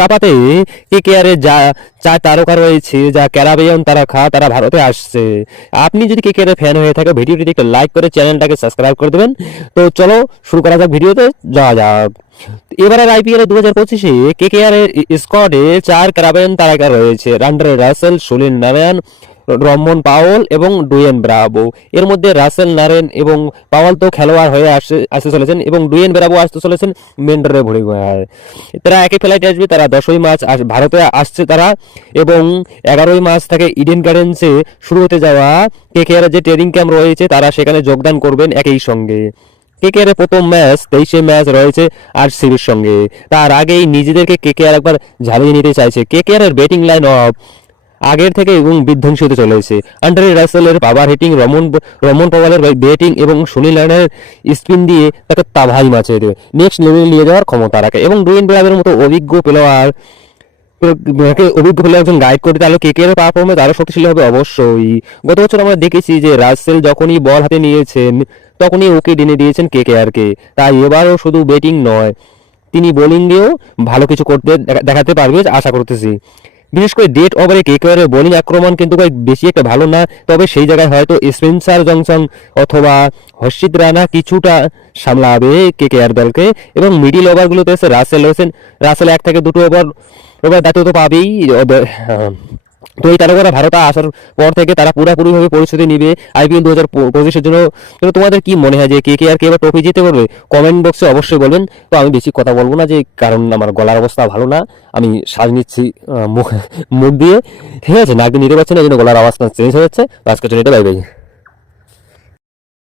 কাপাতে কেকেআরের যা 4 তারকা রয়েছে, যা ক্যারিবিয়ান তারকা, তারা ভারতে আসছে। আপনি যদি কেকেআরের ফ্যান হয়ে থাকে ভিডিওটিতে একটা লাইক করে চ্যানেলটাকে সাবস্ক্রাইব করে দেবেন। তো চলো শুরু করা যাক, ভিডিওতে যাওয়া যাক। এবারের আইপিএল 2025-এ কেকেআরের স্কোয়াডে 4 ক্যারিবিয়ান তারকা রয়েছে: রান্ডারে রাসেল, সুনীল নারায়ণ, রমন পাওয়েল এবং ডুয়েন ব্রাভো। এর মধ্যে রাসেল, নারেন এবং পাওয়েল তো খেলোয়াড় হয়ে আসতে চলেছেন এবং ডুয়েন ব্রাভো আসতে চলেছেন মেন্ডারে ভরে গয়। তারা একই ফ্লাইটে আসবে, তারা 10ই মার্চ ভারতে আসছে তারা, এবং 11ই মার্চ থেকে ইডেন গার্ডেন্সে শুরু হতে যাওয়া কেকেআর যে ট্রেনিং ক্যাম্প রয়েছে তারা সেখানে যোগদান করবেন একই সঙ্গে। কেকেআর প্রথম ম্যাচ 23শে ম্যাচ রয়েছে আরসিবির সঙ্গে। তার আগেই নিজেদেরকে কেকেআর একবার ঝালিয়ে নিতে চাইছে। কেকেআর বেটিং লাইন অফ আগের থেকে এবং বিধ্বংসী হতে চলেছে। আন্ডারে রাসেলের পাওয়ার হিটিং, রমন পাওয়ালের ব্যাটিং এবং সুনীল নারায়ণের স্পিন দিয়ে তাকে তাভাই মাচিয়ে দেবে, নেক্সট লেভেলে নিয়ে যাওয়ার ক্ষমতা রাখে। এবং ডুয়েন ব্রাভোর মতো অভিজ্ঞ প্লেয়ার একজন গাইড করতে, তাহলে কেকেআর পারফরমেন্স আরো শক্তিশালী হবে অবশ্যই। গত বছর আমরা দেখেছি যে রাসেল যখনই বল হাতে নিয়েছেন তখনই ওকে ডেনে দিয়েছেন কেকেআরকে। তাই এবারও শুধু ব্যাটিং নয়, তিনি বোলিং দিয়েও ভালো কিছু করতে দেখাতে পারবে আশা করতেছি। বিশেষ করে ডেট ওভারে কেকেআরের বোলিং আক্রমণ কিন্তু বেশি একটা ভালো না, তবে সেই জায়গায় হয়তো স্পেন্সার জনসন অথবা হর্ষিত রানা কিছুটা সামলাবে কেকেআর দলকে। এবং মিডিল ওভারগুলোতে এসে রাসেল 1 থেকে 2 ওভার দায়িত্ব তো পাবেই। তো এই তারকারা ভারতে আসার পর থেকে তারা পুরোপুরিভাবে পরিস্থিতি নিবে আইপিএল 2025-এর জন্য। তো তোমাদের কি মনে হয় যে কেকেআর কে এবার ট্রফি জিতে পারবে? কমেন্ট বক্সে অবশ্যই বলবেন। তো আমি বেশি কথা বলবো না, যে কারণ আমার গলার অবস্থা ভালো না, আমি শ্বাস নিচ্ছি মুখ দিয়ে, ঠিক আছে, নাক দিয়ে নিতে পারছি না, এই জন্য গলার আওয়াজটা চেঞ্জ হয়ে যাচ্ছে। আজকের জন্য এটা বাই বাই।